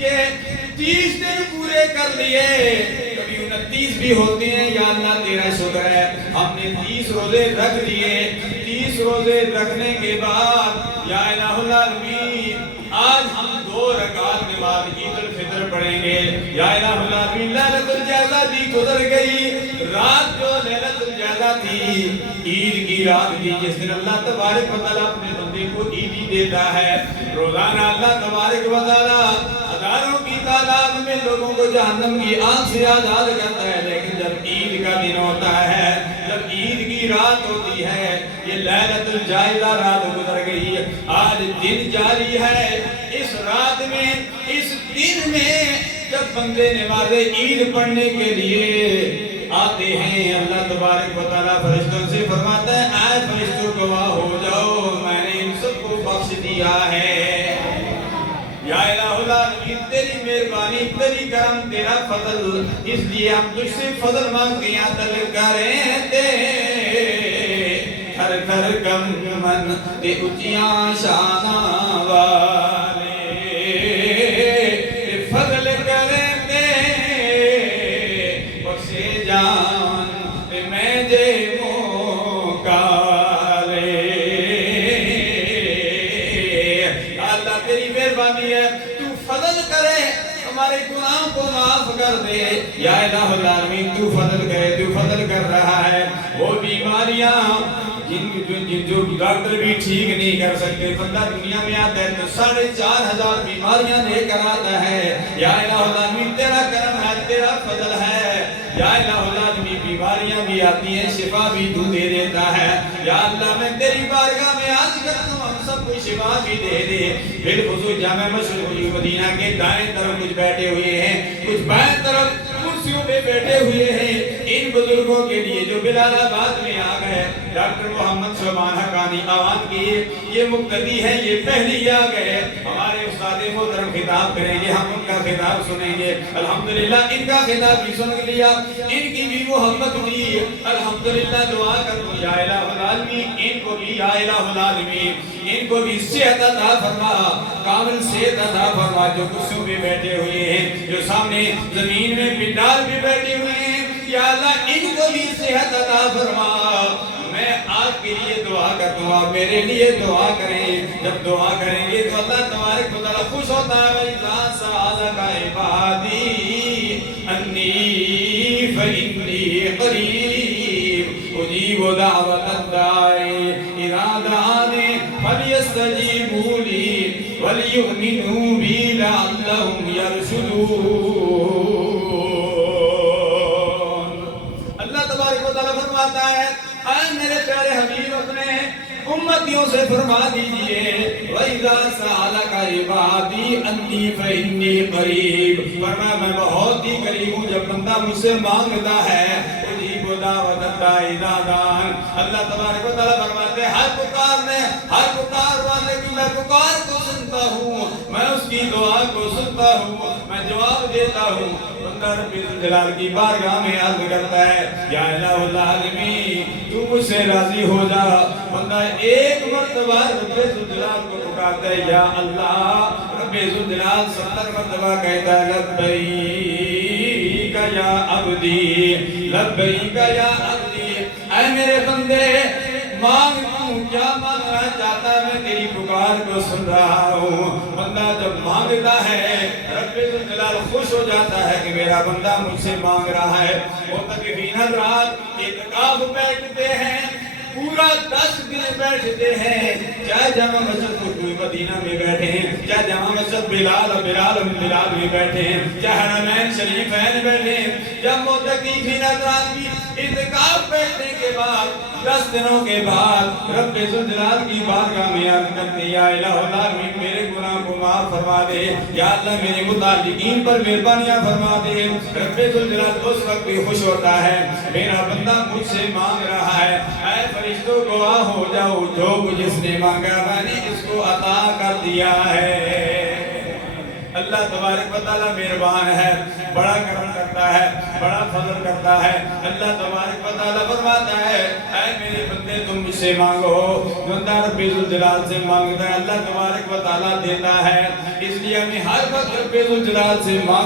کے 30 دن پورے کر لیے، کبھی 29 بھی ہوتے ہیں، یا اللہ تیرا شکر ہے ہم نے 30 روزے رکھ لیے۔ 30 روزے رکھنے کے بعد یا الہ العالمین آج ہم 2 رکعت نماز عید الفطر پڑھیں گے۔ یا الہ العالمین لیلۃ الجائزہ بھی گزر گئی، رات جو لیلۃ الجائزہ تھی، عید کی رات کی، جس دن اللہ تبارک و تعالیٰ اپنے بندے کو عیدی دیتا ہے۔ روزانہ اللہ تبارک و تعالیٰ ہزاروں کی تعداد میں لوگوں کو جہنم کی آگ سے آزاد کرتا ہے، لیکن جب عید کا دن ہوتا ہے، جب عید کی رات ہوتی ہے، یہ لیلۃ الجائزہ رات گزر گئی، آج دن جاری ہے۔ اس رات میں، اس دن میں جب بندے نماز عید پڑھنے کے لیے آتے ہیں، اللہ تبارک و تعالیٰ فرشتوں سے فرماتا ہے اے فرشتوں گواہ ہو جاؤ میں نے ان سب کو بخش دیا ہے۔ یا الہ العالمین تیری مہربانی، تیری کرم، تیرا فضل، اس لیے ہم تجھ سے فضل مانگتے ہیں، عدل کریں تے ہر گھر کم من تے اچیاں شاناں والے، فضل کریں تے بخشے جان تے میں جے موقع لے۔ اللہ تیری مہربانی ہے، تو فضل کرے، ہمارے گناہ کو معاف کر دے۔ یا الہ العالمین تو فضل کرے، تو فضل کر رہا ہے۔ وہ بیماریاں جو ڈاکٹر بھی ٹھیک نہیں کر سکتے، بندہ دنیا میں آتا ہے تو 4500 بیماریاں لے کر آتا ہے۔ یا الہ العالمین تیرا کرم ہے، تیرا فضل ہے۔ یا الہ العالمین بیماریاں بھی آتی ہیں، شفا بھی تو دے دیتا ہے۔ یا اللہ میں تیری بارگاہ میں عرض کرتا ہوں ہم سب کو شفا بھی دے دے۔ بالخصوص جامع مسجد مدینہ کے دائیں طرف کچھ بیٹھے ہوئے ہیں، کچھ بائیں طرف کرسیوں پہ بیٹھے ہوئے ہیں، ان بزرگوں کے لیے جو بلال آباد میں آ گئے، ڈاکٹر محمد شعبان حقانی آوان کی یہ مقتدی ہے، یہ پہلی آ گئے، ہمارے استاد محترم خطاب کریں گے، ہم ان کا خطاب سنیں گے۔ الحمدللہ ان کا خطاب بھی سن لیا، ان کی بھی محبت دی، الحمدللہ دعا کرو یا الہ العالمین ان کو بھی، یا الہ العالمین ان کو بھی صحت عطا فرما، کامل صحت عطا فرما، جو کرسیوں پہ بیٹھے ہوئے ہیں، جو سامنے زمین میں پنڈال پہ بیٹھے ہوئے ہیں، یا اللہ ان کو بھی صحت عطا فرما۔ میں آپ کے لیے دعا کرتا ہوں، آپ میرے لیے دعا کریں، جب دعا کریں گے تو اللہ تبارک و تعالیٰ خوش ہوتا ہے۔ وَإِذَا سَأَلَكَ عِبَادِي أَنِّي فَإِنِّي قَرِيبٌ أُجِيبُ دَعْوَةَ الدَّاعِ إِذَا دَعَانِ فَلْيَسْتَجِيبُوا لِي وَلْيُؤْمِنُوا بِي لَعَلَّهُمْ يَرْشُدُونَ۔ اللہ تبارک و تعالیٰ فرماتا ہے اے میرے پیارے حبیب اپنے امتیوں سے فرما دیجئے وَإِذَا سَأَلَكَ عِبَادِي أَنِّي فَإِنِّي قَرِيبٌ، فرمایا میں بہت ہی قریب ہوں، جب بندہ مجھ سے مانگتا ہے اُجِیبُ دَعْوَةَ الدَّاعِ إِذَا دَعَانِ۔ اللہ تبارک و تعالیٰ فرماتے ہیں ہر پکار والے کی میں پکار کو سنتا ہوں، میں اس کی دعا کو سنتا ہوں، میں جواب دیتا ہوں۔ بندہ رب الجلال کی بارگاہ میں عرض کرتا ہے یا الہ العالمین تو مجھ سے راضی ہو جا۔ بندہ ایک مرتبہ رب الجلال کو پکارتا ہے یا اللہ، رب الجلال 70 مرتبہ کہتا ہے لبیک یا عبدی، لبیک یا عبدی، اے میرے بندے مانگ تو کیا مانگنا چاہتا ہے، میں تیری پکار کو سن رہا ہوں۔ بندہ جب مانگتا ہے رب الجلال خوش ہو جاتا ہے کہ میرا بندہ مجھ سے مانگ رہا ہے۔ معتکفین حضرات اعتکاف بیٹھتے ہیں، پورا 10 دن بیٹھتے ہیں، چاہے جامع مسجد مدینہ میں بیٹھے ہیں، چاہے جامع مسجد بلال میں بیٹھے ہیں، چاہے حرمین شریفین بیٹھے ہیں، جب معتکفین حضرات بھی اعتکاف بیٹھنے کے بعد 10 دنوں کے بعد رب الجلال کی بارگاہ میں عرض کرتے یا الہ العالمین میرے گناہ کو معاف فرما دے، یا اللہ میرے متعلقین پر مہربانیاں فرما دے۔ رب الجلال اس وقت بھی خوش ہوتا ہے میرا بندہ مجھ سے مانگ رہا ہے، اے فرشتوں گواہ ہو جاؤ جو کچھ اس نے مانگا میں نے اس کو عطا کر دیا ہے۔ اللہ تبارک و تعالیٰ مہربان ہے، بڑا کرم کرتا ہے، بڑا فضل کرتا ہے۔ اللہ تبارک و تعالیٰ فرماتا ہے اے میرے بندے تم مجھ سے مانگو، بندہ رب ذوالجلال سے مانگتا ہے اللہ تبارک و تعالیٰ دیتا ہے۔ اس لیے ہمیں ہر وقت رب ذوالجلال سے مانگ